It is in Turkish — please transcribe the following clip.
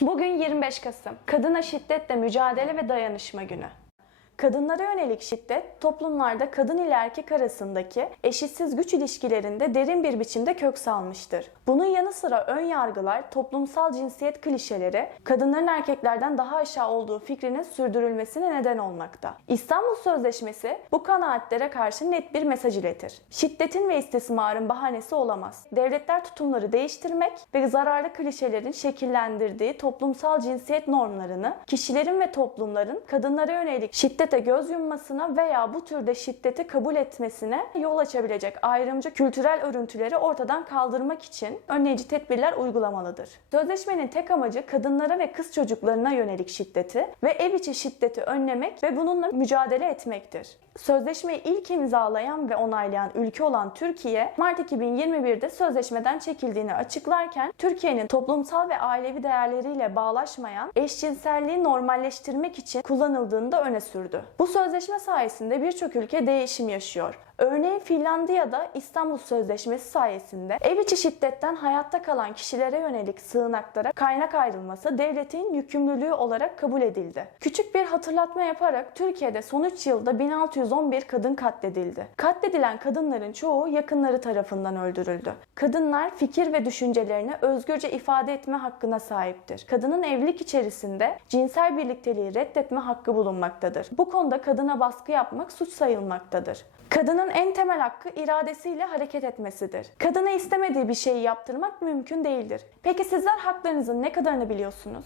Bugün 25 Kasım. Kadına şiddetle mücadele ve dayanışma günü. Kadınlara yönelik şiddet, toplumlarda kadın ile erkek arasındaki eşitsiz güç ilişkilerinde derin bir biçimde kök salmıştır. Bunun yanı sıra ön yargılar, toplumsal cinsiyet klişeleri, kadınların erkeklerden daha aşağı olduğu fikrinin sürdürülmesine neden olmakta. İstanbul Sözleşmesi bu kanaatlere karşı net bir mesaj iletir. Şiddetin ve istismarın bahanesi olamaz. Devletler tutumları değiştirmek ve zararlı klişelerin şekillendirdiği toplumsal cinsiyet normlarını, kişilerin ve toplumların kadınlara yönelik şiddete göz yummasına veya bu türde şiddeti kabul etmesine yol açabilecek ayrımcı kültürel örüntüleri ortadan kaldırmak için önleyici tedbirler uygulamalıdır. Sözleşmenin tek amacı kadınlara ve kız çocuklarına yönelik şiddeti ve ev içi şiddeti önlemek ve bununla mücadele etmektir. Sözleşmeyi ilk imzalayan ve onaylayan ülke olan Türkiye, Mart 2021'de sözleşmeden çekildiğini açıklarken Türkiye'nin toplumsal ve ailevi değerleriyle bağlaşmayan eşcinselliği normalleştirmek için kullanıldığını da öne sürdü. Bu sözleşme sayesinde birçok ülke değişim yaşıyor. Örneğin Finlandiya'da İstanbul Sözleşmesi sayesinde ev içi şiddetten hayatta kalan kişilere yönelik sığınaklara kaynak ayrılması devletin yükümlülüğü olarak kabul edildi. Küçük bir hatırlatma yaparak Türkiye'de son 3 yılda 1611 kadın katledildi. Katledilen kadınların çoğu yakınları tarafından öldürüldü. Kadınlar fikir ve düşüncelerini özgürce ifade etme hakkına sahiptir. Kadının evlilik içerisinde cinsel birlikteliği reddetme hakkı bulunmaktadır. Bu konuda kadına baskı yapmak suç sayılmaktadır. Kadının en temel hakkı iradesiyle hareket etmesidir. Kadına istemediği bir şeyi yaptırmak mümkün değildir. Peki sizler haklarınızın ne kadarını biliyorsunuz?